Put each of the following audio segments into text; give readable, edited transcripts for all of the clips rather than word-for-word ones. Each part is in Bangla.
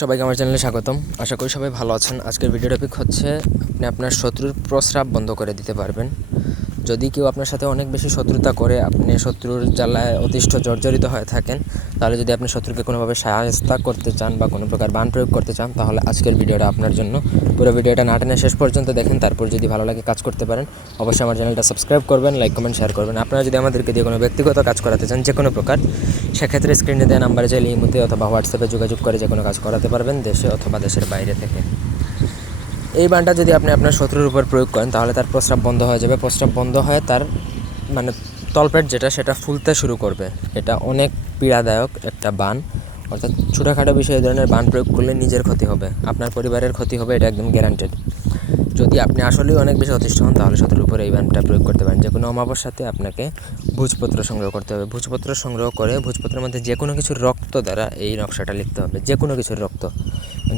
সবাইকে আমার চ্যানেলে স্বাগতম। আশা করি সবাই ভালো আছেন। আজকের ভিডিও টপিক হচ্ছে আপনি আপনার শত্রুর প্রস্রাব বন্ধ করে দিতে পারবেন। যদি কেউ আপনার সাথে অনেক বেশি শত্রুতা করে, আপনি শত্রুর জ্বালায় অতিষ্ঠ জর্জরিত হয়ে থাকেন, তাহলে যদি আপনি শত্রুকে কোনোভাবে সহায়তা করতে চান বা কোনো প্রকার বান প্রয়োগ করতে চান, তাহলে আজকের ভিডিওটা আপনার জন্য। পুরো ভিডিওটা না টেনে শেষ পর্যন্ত দেখেন, তারপর যদি ভালো লাগে কাজ করতে পারেন, অবশ্যই আমার চ্যানেলটা সাবস্ক্রাইব করবেন, লাইক কমেন্ট শেয়ার করবেন। আপনারা যদি আমাদেরকে দিয়ে কোনো ব্যক্তিগত কাজ করাতে চান যে কোনো প্রকার, সেক্ষেত্রে স্ক্রিনে দেওয়া নাম্বারে চাইলে ইমোতে অথবা হোয়াটসঅ্যাপে যোগাযোগ করে যে কোনো কাজ করাতে পারবেন, দেশে অথবা দেশের বাইরে থেকে। এই বানটা যদি আপনি আপনার শত্রুর উপর প্রয়োগ করেন, তাহলে তার প্রস্রাব বন্ধ হয়ে যাবে। প্রস্রাব বন্ধ হয়ে তার তলপেট সেটা ফুলতে শুরু করবে। এটা অনেক পীড়াদায়ক একটা বান। অর্থাৎ ছোটোখাটো বিষয়ে এই ধরনের বান প্রয়োগ করলে নিজের ক্ষতি হবে, আপনার পরিবারের ক্ষতি হবে, এটা একদম গ্যারান্টেড। যদি আপনি আসলেই অনেক বেশি অতিষ্ঠ হন, তাহলে শত্রুর উপরে এই বানটা প্রয়োগ করতে পারেন। যে কোনো অমাবস্যাতে আপনাকে ভোজপত্র সংগ্রহ করতে হবে। ভোজপত্র সংগ্রহ করে ভোজপত্রের মধ্যে যে কোনো কিছুর রক্ত দ্বারা এই নকশাটা লিখতে হবে। যে কোনো কিছুর রক্ত,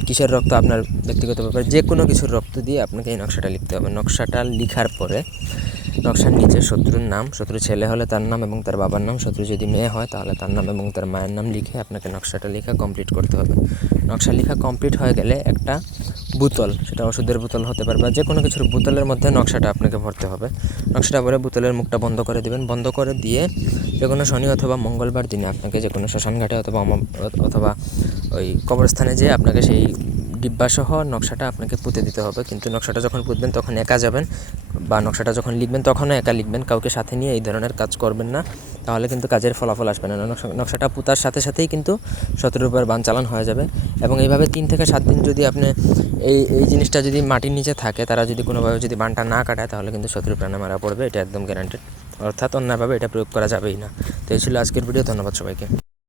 কিসের রক্ত আপনার ব্যক্তিগত ব্যাপার, যে কোনো কিছুর রক্ত দিয়ে আপনাকে এই নকশাটা লিখতে হবে। নকশাটা লিখার পরে নকশার নিচে শত্রুর নাম, শত্রু ছেলে হলে তার নাম এবং তার বাবার নাম, শত্রু যদি মেয়ে হয় তাহলে তার নাম এবং তার মায়ের নাম লিখে আপনাকে নকশাটা লেখা কমপ্লিট করতে হবে। নকশা লেখা কমপ্লিট হয়ে গেলে একটা বোতল, সেটা ওষুধের বোতল হতে পারে বা যে কোনো কিছুর বোতলের মধ্যে নকশাটা আপনাকে ভরতে হবে। নকশাটা ভরে বোতলের মুখটা বন্ধ করে দেবেন। বন্ধ করে দিয়ে যে কোনো শনি অথবা মঙ্গলবার দিনে আপনাকে যে কোনো শ্মশানঘাটে অথবা ওই কবরস্থানে যেয়ে আপনাকে সেই ডিব্বাসহ নকশাটা আপনাকে পুঁতে দিতে হবে। কিন্তু নকশাটা যখন পুঁতবেন তখন একা যাবেন, বা নকশাটা যখন লিখবেন তখনও একা লিখবেন। কাউকে সাথে নিয়ে এই ধরনের কাজ করবেন না, তাহলে কিন্তু কাজের ফলাফল আসবে না। নকশাটা পুঁতার সাথে সাথেই কিন্তু শত্রুর উপর বান চালান হয়ে যাবে। এবং এইভাবে 3 থেকে 7 দিন যদি আপনি এই জিনিসটা যদি মাটির নিচে থাকে, তারা যদি কোনোভাবে যদি বানটা না কাটায়, তাহলে কিন্তু শত্রুর প্রাণে মারা পড়বে। এটা একদম গ্যারান্টেড। অর্থাৎ অন্যভাবে এটা প্রয়োগ করা যাবেই না। তো এই ছিল আজকের ভিডিও। ধন্যবাদ সবাইকে।